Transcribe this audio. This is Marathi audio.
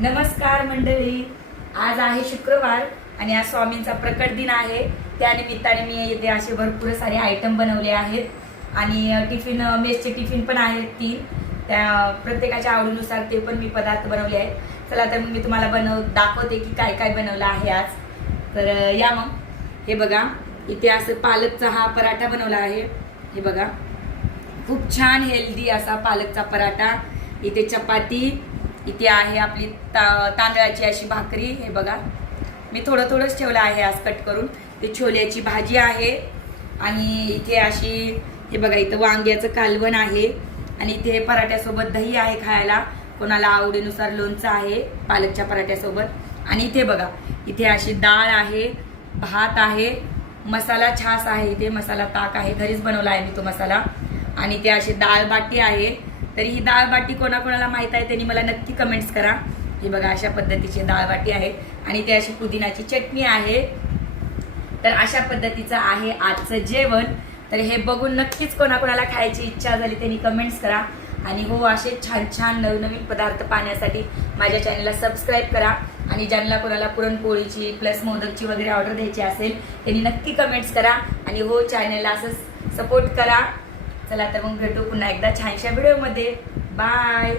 नमस्कार मंडळी, आज आहे शुक्रवार आणि आज स्वामींचा प्रकट दिन आहे। त्या निमित्ताने मी इथे असे भरपूर सारे आयटम बनवले आहेत आणि टिफिन मेसचे टिफिन पण आहेत 3 त्या प्रत्येकाच्या आवडीनुसार ते पण मी पदार्थ बनवले आहेत। चला तर मग मी तुम्हाला दाखवते की काय काय बनवलं आहे आज। तर या मग हे बघा, इथे असं पालकचा हा पराठा बनवला आहे। हे बघा, खूप छान हेल्दी असा पालकचा पराठा। इथे चपाती, इथे आहे आपली तांदळाची अशी भाकरी। हे बघा, मी थोडंच ठेवलं आहे आज कट करून। ते छोल्याची भाजी आहे आणि इथे अशी हे बघा, इथं वांग्याचं कालवण आहे आणि इथे पराठ्यासोबत दही आहे खायला, कोणाला आवडीनुसार लोणचं आहे पालकच्या पराठ्यासोबत। आणि इथे बघा, इथे अशी डाळ आहे, भात आहे, मसाला छास आहे, इथे मसाला ताक आहे, घरीच बनवला आहे मी तो मसाला। आणि ते अशी डाळ बाटी आहे। तरी ही डाळ बाटी कोणाकोणाला माहित आहे त्यांनी मला नक्की कमेंट्स करा। हे बघा, अशा पद्धतीची डाळ बाटी आहे आणि ते अशी पुदिनाची चटणी आहे। तर अशा पद्धतीचं आहे आजचं जेवण। तर हे बघून नक्कीच कोणाकोणाला खायची इच्छा झाली त्यांनी कमेंट्स करा आणि हो, असे छान छान नवनवीन पदार्थ पाहण्यासाठी माझ्या चॅनलला सबस्क्राईब करा। आणि ज्यांना कोणाला पुरणपोळीची प्लस मोदकची वगैरे ऑर्डर द्यायची असेल त्यांनी नक्की कमेंट्स करा आणि हो, चॅनलला असं सपोर्ट करा। चला तर मग भेटू पुन्हा एकदा छानशा व्हिडिओमध्ये। बाय।